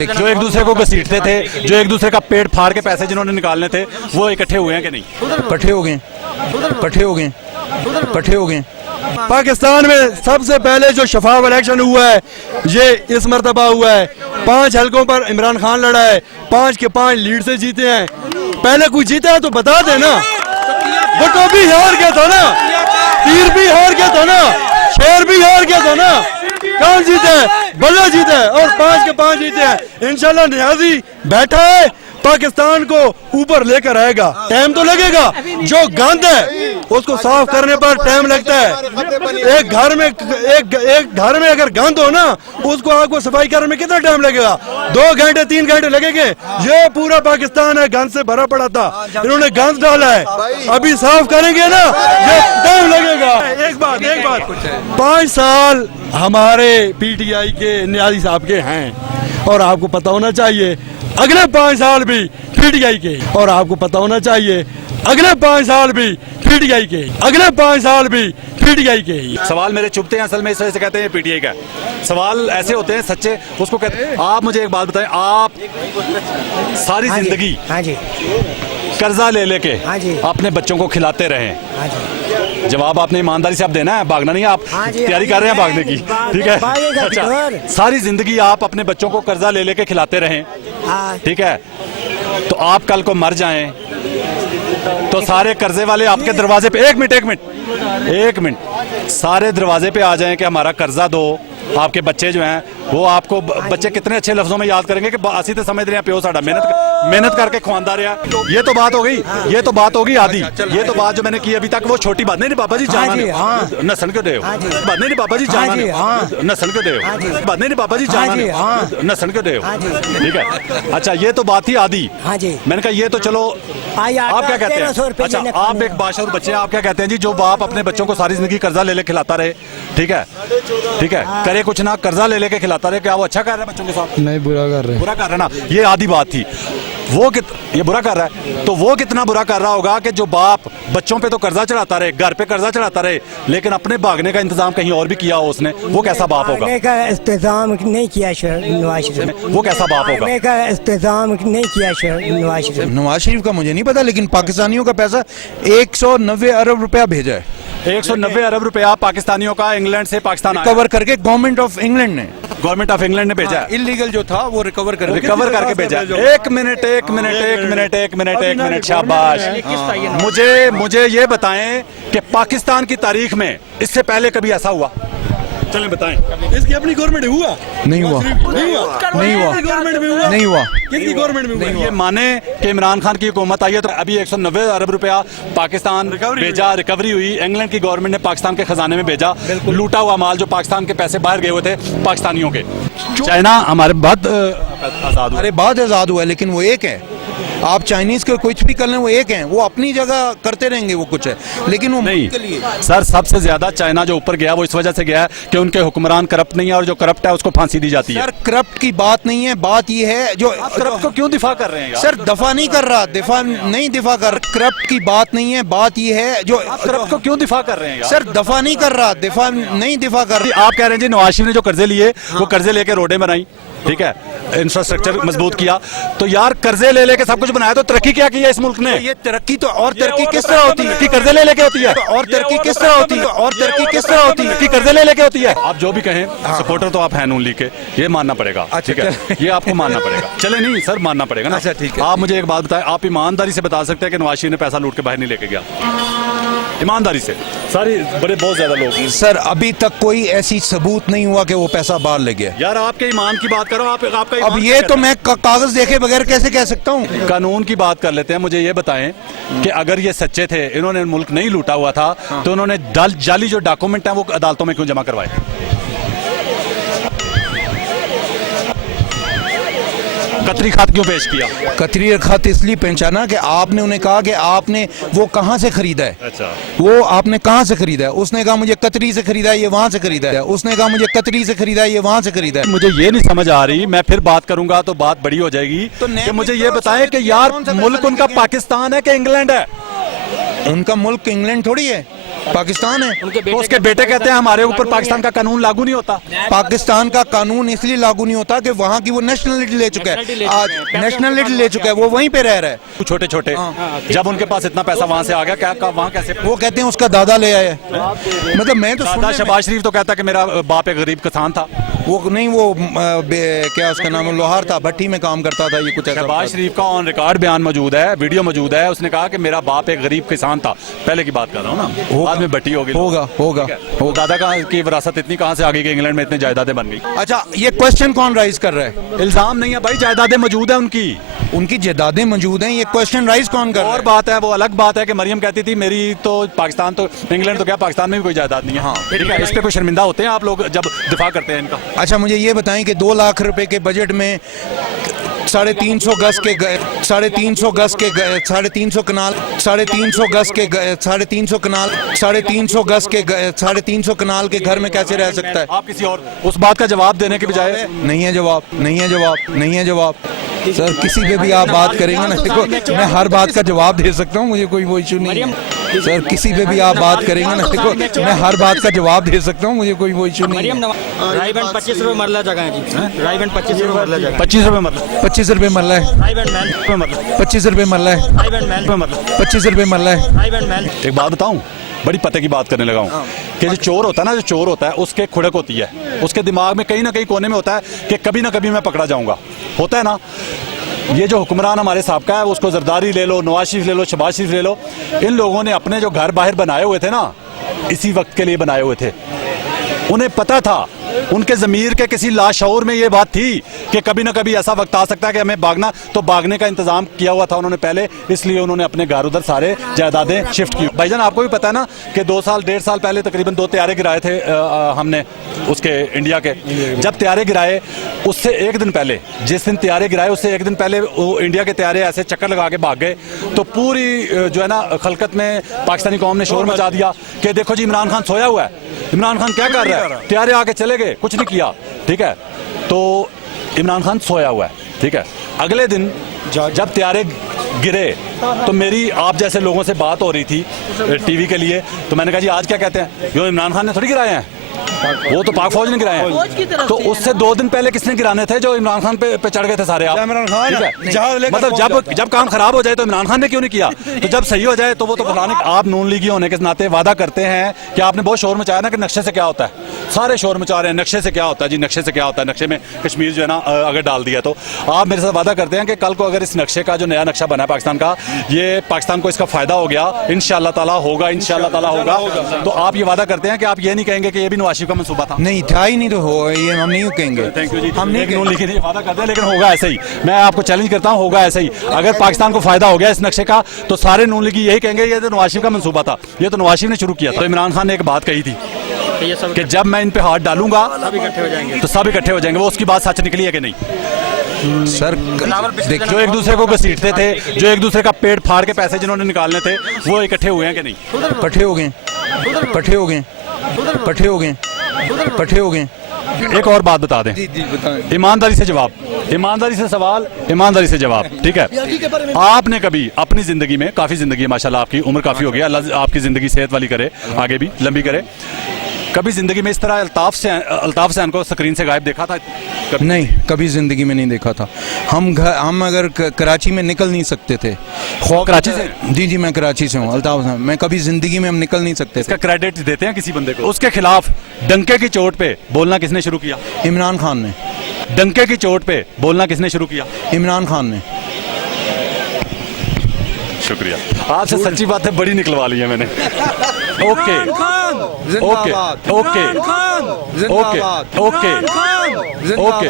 जो एक दूसरे को घसीटते थे, जो एक दूसरे का पेट फाड़ के पैसे जिन्होंने निकालने थे, वो इकट्ठे हुए हैं कि नहीं? इकट्ठे हो गए, इकट्ठे हो गए, इकट्ठे हो गए। पाकिस्तान में सबसे पहले जो शफाफ इलेक्शन हुआ है ये इस मरतबा हुआ है। 5 हलकों पर इमरान खान लड़ा है, 5 के 5 लीड से जीते हैं। पहले कोई जीता है तो बता देना। बटो भी हार गया था ना, तीर भी हार गया था ना, शेर भी हार गया था ना। कौन जीते है? बल्ला जीता है और 5 के 5 जीते हैं। इंशाल्लाह नियाजी बैठा है, पाकिस्तान को ऊपर लेकर आएगा। टाइम तो लगेगा, जो गंद है उसको साफ करने पर टाइम लगता है। एक घर में अगर गंद हो ना, उसको आपको सफाई करने में कितना टाइम लगेगा? 2 घंटे 3 घंटे लगेंगे। ये पूरा पाकिस्तान है गंद से भरा पड़ा था, इन्होंने गंद डाला है, अभी साफ करेंगे ना, ये टाइम लगेगा। एक बात 5 साल हमारे पीटीआई के नियाजी साहब के हैं और आपको पता होना चाहिए अगले 5 साल भी पीटीआई के, और आपको पता होना चाहिए अगले 5 साल भी पीटीआई के, अगले 5 साल भी पीटीआई के। सवाल मेरे चुभते हैं, असल में इस वजह से कहते हैं पीटीआई का सवाल ऐसे होते हैं सच्चे, उसको कहते हैं। आप मुझे एक बात बताएं, आप सारी जिंदगी कर्जा ले लेके अपने बच्चों को खिलाते रहे, जवाब आपने ईमानदारी से आप देना है, भागना नहीं है। आप तैयारी कर रहे हैं भागने की, ठीक है? अच्छा, सारी जिंदगी आप अपने बच्चों को कर्जा ले लेके खिलाते रहे, ठीक है? तो आप कल को मर जाएं तो सारे कर्जे वाले आपके दरवाजे पे एक मिनट सारे दरवाजे पे आ जाएं कि हमारा कर्जा दो। आपके बच्चे जो हैं वो आपको बच्चे कितने अच्छे लफ्जों में याद करेंगे कि असी तो समझ रहे हैं प्यो साडा मेहनत करके खुआंदा रहा। ये तो बात हो गई, ये तो बात होगी आदि। ये तो बात जो मैंने की अभी तक वो छोटी बात नहीं बाबा जी, जाना नसन क्यों दे बात नहीं बाबा जी, जाना नसन क्यों दे बात नहीं बाबा जी, जाना नसन क्यों दे, ठीक है? अच्छा, ये तो बात थी आदि। मैंने कहा ये तो चलो, आप क्या कहते हैं? अच्छा, आप एक बाशऊर बच्चे, आप क्या कहते हैं जी? जो बाप अपने बच्चों को सारी जिंदगी कर्जा ले ले खिलाता रहे, ठीक है, करे कुछ ना, कर्जा ले लेके खिलाता रहे, क्या वो अच्छा कर रहा है बच्चों के साथ? नहीं, बुरा कर रहे हैं ना। ये आधी बात थी। वो ये बुरा कर रहा है, तो वो कितना बुरा कर रहा होगा कि जो बाप बच्चों पे तो कर्जा चढ़ाता रहे, घर पे कर्जा चढ़ाता रहे, लेकिन अपने भागने का इंतजाम कहीं और भी किया हो उसने, वो कैसा बाप होगा? इंतजाम नहीं किया नवाज शरीफ, वो कैसा बाप होगा? इंतजाम नहीं किया नवाज शरीफ। नवाज शरीफ का मुझे नहीं पता, लेकिन पाकिस्तानियों का पैसा 190 अरब रुपया भेजा है। 190 अरब रुपया पाकिस्तानियों का इंग्लैंड से पाकिस्तान कवर करके गवर्नमेंट ऑफ इंग्लैंड ने भेजा है। इलीगल जो था वो रिकवर करके भेजा। एक मिनट शाबाश। मुझे ये बताएं कि पाकिस्तान की तारीख में इससे पहले कभी ऐसा हुआ? चलें बताएं। इसकी अपनी गवर्नमेंट हुआ? नहीं हुआ। किसकी गवर्नमेंट में हुआ? ये माने कि इमरान खान की हुकूमत आई है तो अभी 190 अरब रुपया पाकिस्तान भेजा, रिकवरी हुई, इंग्लैंड की गवर्नमेंट ने पाकिस्तान के खजाने में भेजा, लूटा हुआ माल जो पाकिस्तान के पैसे बाहर गए हुए थे पाकिस्तानियों के। चाइना हमारे बाद आजाद हुआ, अरे बाद आजाद हुआ है, लेकिन वो एक है। आप चाइनीज के कुछ भी कर लें, वो एक हैं, वो अपनी जगह करते रहेंगे, वो कुछ है, लेकिन वो नहीं के लिए। सर, सबसे ज्यादा चाइना जो ऊपर गया वो इस वजह से गया है कि उनके हुक्मरान करप्ट नहीं है, और जो करप्ट है उसको फांसी दी जाती है। सर, करप्ट की बात नहीं है, बात ये है जो करप्ट को क्यों दिफा कर रहे हैं? सर, दफा नहीं कर रहा, दिफा कर, करप्ट की बात नहीं है, बात ये है जो करप्ट को क्यों दिफा कर रहे हैं? सर, दफा नहीं कर रहा, दिफा कर। आप कह रहे हैं जी नवाज शरीफ ने जो कर्जे लिए वो कर्जे लेके रोडें बनाई, ठीक है, इंफ्रास्ट्रक्चर मजबूत किया, तो यार कर्जे ले लेके सब कुछ बनाया तो तरक्की क्या की है इस मुल्क ने? ये तरक्की तो और तरक्की किस तरह होती है? कर्जे ले लेके होती है? और तरक्की किस तरह होती है? और तरक्की किस तरह होती है? कर्जे ले लेके होती है? आप जो भी कहें, सपोर्टर तो आप हैं नून लीग के, ये मानना पड़ेगा, ठीक है, ये आपको मानना पड़ेगा। चले नहीं सर, मानना पड़ेगा ना। अच्छा, ठीक है। आप मुझे एक बात बताएं, आप ईमानदारी से बता सकते हैं कि नवाज शरीफ ने पैसा लूट के बाहर नहीं लेके गया? ईमानदारी से। सारी बहुत ज्यादा लोग। सर, अभी तक कोई ऐसी सबूत नहीं हुआ कि वो पैसा बाहर ले गया। यार, आपके ईमान की बात करो, आपका अब ये तो मैं कागज देखे बगैर कैसे कह सकता हूँ? कानून की बात कर लेते हैं। मुझे ये बताएं कि अगर ये सच्चे थे, इन्होंने मुल्क नहीं लूटा हुआ था, तो उन्होंने जाली जो डॉक्यूमेंट है वो अदालतों में क्यों जमा करवाए? कतरी खत क्यों पेश किया? कतरी खत इसलिए पहचाना कि आपने उन्हें कहा कि आपने वो कहाँ से खरीदा है। अच्छा, वो आपने कहाँ से खरीदा है? उसने कहा मुझे कतरी से खरीदा है, ये वहां से खरीदा है। उसने कहा मुझे कतरी से खरीदा है, ये वहां से खरीदा है। मुझे ये नहीं समझ आ रही, मैं फिर बात करूंगा तो बात बड़ी हो जाएगी। तो मुझे ये बताएं कि यार मुल्क उनका पाकिस्तान है कि इंग्लैंड है? उनका मुल्क इंग्लैंड थोड़ी है। पाकिस्तान है। तो उसके बेटे कहते हैं हमारे ऊपर पाकिस्तान का कानून लागू नहीं होता। पाकिस्तान का कानून इसलिए लागू नहीं होता कि वहाँ की वो नेशनलिटी ले चुका है, आज नेशनलिटी ले चुका है, वो वहीं पे रह रहा है। छोटे छोटे जब उनके पास इतना पैसा वहां से आ गया, क्या वहां कैसे? वो कहते हैं उसका दादा ले आया है। मतलब मैं तो दादा शहबाज शरीफ तो कहता है कि मेरा बाप एक गरीब किसान था। वो नहीं, वो क्या उसका नाम है, लोहार था, भट्टी में काम करता था, ये कुछ ऐसा। शहबाज शरीफ का ऑन रिकॉर्ड बयान मौजूद है, वीडियो मौजूद है, उसने कहा कि मेरा बाप एक गरीब किसान था। पहले की बात कर रहा हूँ ना, बाद में भट्टी होगी। होगा। दादा की विरासत इतनी कहाँ से आ गई कि इंग्लैंड में इतनी जायदादें बन गई? अच्छा, ये क्वेश्चन कौन राइज कर रहा है? इल्जाम नहीं है भाई, जायदादें मौजूद है उनकी जायदादें मौजूद हैं, ये क्वेश्चन राइज कौन कर रहा है? और बात है, वो अलग बात है कि मरियम कहती थी मेरी तो पाकिस्तान तो इंग्लैंड तो क्या, पाकिस्तान में भी कोई जायदाद नहीं है। हाँ ठीक है, इस पे कोई शर्मिंदा होते हैं आप लोग जब दिफा करते हैं इनका? अच्छा, मुझे ये बताएं कि 2 लाख रुपए के बजट में 350 गज के 350 गज के 350 कनाल 350 गज के 350 कनाल 350 गज के 350 कनाल के घर में कैसे रह सकता है? आप किसी और उस बात का जवाब देने के बजाय नहीं है जवाब। सर, किसी पे भी आप बात करेंगे ना, देखो मैं हर बात का जवाब दे सकता हूँ, मुझे कोई वो इशू नहीं है। सर, किसी पे भी आप बात करेंगे ना, देखो मैं हर बात का जवाब दे सकता हूँ, मुझे कोई वो इशू नहीं है। रायबंद 25 रुपए मरला जगह है जी। रायबंद 25 रुपए मरला जगह। 25 रुपए मरला 25 रुपए मरला है। 25 रुपए मरला है। 25 रुपए मरला है। एक बात बताऊं, बड़ी पते की बात करने लगा हूं कि जो चोर होता है उसके खुड़क होती है, उसके दिमाग में कहीं ना कहीं कोने में होता है कि कभी ना कभी मैं पकड़ा जाऊंगा। होता है ना, ये जो हुक्मरान हमारे साहब है, उसको जरदारी ले लो, नवाज शरीफ ले लो, शहबाज शरीफ ले लो, इन लोगों ने अपने जो घर बाहर बनाए हुए थे ना, इसी वक्त के लिए बनाए हुए थे। उन्हें पता था, उनके ज़मीर के किसी लाशऊर में ये बात थी कि कभी ना कभी ऐसा वक्त आ सकता है कि हमें भागना, तो भागने का इंतजाम किया हुआ था उन्होंने पहले, इसलिए उन्होंने अपने घर उधर सारे जायदादें शिफ्ट की। भाईजान, आपको भी पता है ना कि 2 साल 1.5 साल पहले तकरीबन 2 तैयारे गिराए थे हमने उसके इंडिया के। जब तैयारे गिराए उससे एक दिन पहले, जिस दिन तैयारे गिराए उससे एक दिन पहले वो इंडिया के तैयारे ऐसे चक्कर लगा के भाग गए, तो पूरी जो है ना खलकत में पाकिस्तानी कौम ने शोर मचा दिया कि देखो जी इमरान खान सोया हुआ है, इमरान खान क्या कर रहा है, तैयारे आके चले गए, कुछ नहीं किया। ठीक है, तो इमरान खान सोया हुआ है। ठीक है, अगले दिन जब तैयारे गिरे तो मेरी आप जैसे लोगों से बात हो रही थी टीवी के लिए, तो मैंने कहा जी आज क्या कहते हैं, यो इमरान खान ने थोड़ी गिराए हैं, वो तो पाक फौज ने गिराए हैं। तो उससे 2 दिन पहले किसने गिराने थे? जो इमरान खान पे चढ़ गए थे सारे आप। इमरान खान, मतलब जब काम खराब हो जाए तो इमरान खान ने क्यों नहीं किया, तो जब सही हो जाए तो वो तो फलाने। आप नून लीगी होने के नाते वादा करते हैं कि आपने बहुत शोर मचाया ना कि नक्शे से क्या होता है, सारे शोर मचा रहे हैं नक्शे से क्या होता है जी, नक्शे से क्या होता है, नक्शे में कश्मीर जो है ना अगर डाल दिया, तो आप मेरे साथ वादा करते हैं कि कल को अगर इस नक्शे का जो नया नक्शा बना है पाकिस्तान का, ये पाकिस्तान को इसका फायदा हो गया, इंशाअल्लाह ताला होगा, इंशाअल्लाह ताला होगा, तो आप ये वादा करते हैं कि आप ये नहीं कहेंगे कि ये भी नवाज शरीफ का मंसूबा था? नहीं था ही नहीं, तो हो ये हम नहीं कहेंगे। थैंक यू जी, हम नहीं लिखे नहीं वादा करते हैं, लेकिन होगा ऐसे ही। मैं आपको चैलेंज करता हूं, होगा ऐसे ही। अगर पाकिस्तान को फायदा हो गया इस नक्शे का, तो सारे नून लीगी यही कहेंगे ये तो नवाज शरीफ का मंसूबा था, ये तो नवाज शरीफ ने शुरू किया था। तो इमरान खान ने एक बात कही थी कि जब मैं इन पे हाथ डालूंगा तो सब इकट्ठे हो जाएंगे। वो उसकी बात सच निकली है कि नहीं? सर, जो एक दूसरे को घसीटते थे, जो एक दूसरे का पेट फाड़ के पैसे जिन्होंने निकालने थे, वो इकट्ठे हुए हैं कि नहीं? इकट्ठे हो गए। एक और बात बता दें, ईमानदारी से जवाब, ईमानदारी से सवाल, ईमानदारी से जवाब। ठीक है, आपने कभी अपनी जिंदगी में, काफी जिंदगी है माशाल्लाह, आपकी उम्र काफी हो गया, अल्लाह आपकी जिंदगी सेहत वाली करे, आगे भी लंबी करे, कभी जिंदगी में इस तरह अल्ताफ सैन को स्क्रीन से गायब देखा था? नहीं, कभी जिंदगी में नहीं देखा था। हम अगर कराची में निकल नहीं सकते थे। कराची से? जी, मैं कराची से हूँ, अल्ताफ सैन। मैं कभी जिंदगी में हम निकल नहीं सकते थे। इसका क्रेडिट देते हैं किसी बंदे को? उसके खिलाफ डंके की चोट पे बोलना किसने शुरू किया? इमरान खान ने। डंके की चोट पे बोलना किसने शुरू किया? इमरान खान ने। शुक्रिया, आपसे सच्ची बातें बड़ी निकलवा ली है मैंने। Okay okay okay okay okay okay.